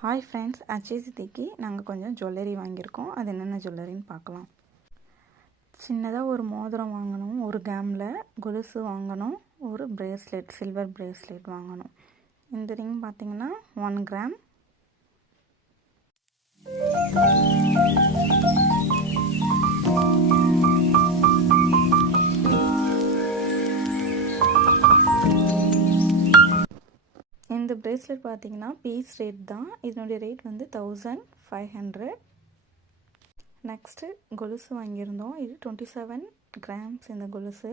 Hi friends, அச்சய் சித்திக்கு நாங்கள் கொஞ்சம் ஜுவல்லரி வாங்கியிருக்கோம். அது என்னென்ன ஜுவல்லரின்னு பார்க்கலாம். சின்னதாக ஒரு மோதிரம் வாங்கணும், ஒரு கிராமில் கொலுசு வாங்கணும், ஒரு பிரேஸ்லெட், சில்வர் பிரேஸ்லெட் வாங்கணும். இந்த ரிங் பார்த்திங்கன்னா 1 கிராம். இந்த பிரேஸ்லெட் பார்த்திங்கன்னா பீஸ் ரேட் தான். இதனுடைய ரேட் வந்து 1500. நெக்ஸ்ட்டு கொலுசு வாங்கியிருந்தோம். இது 27 கிராம்ஸ் இந்த கொலுசு.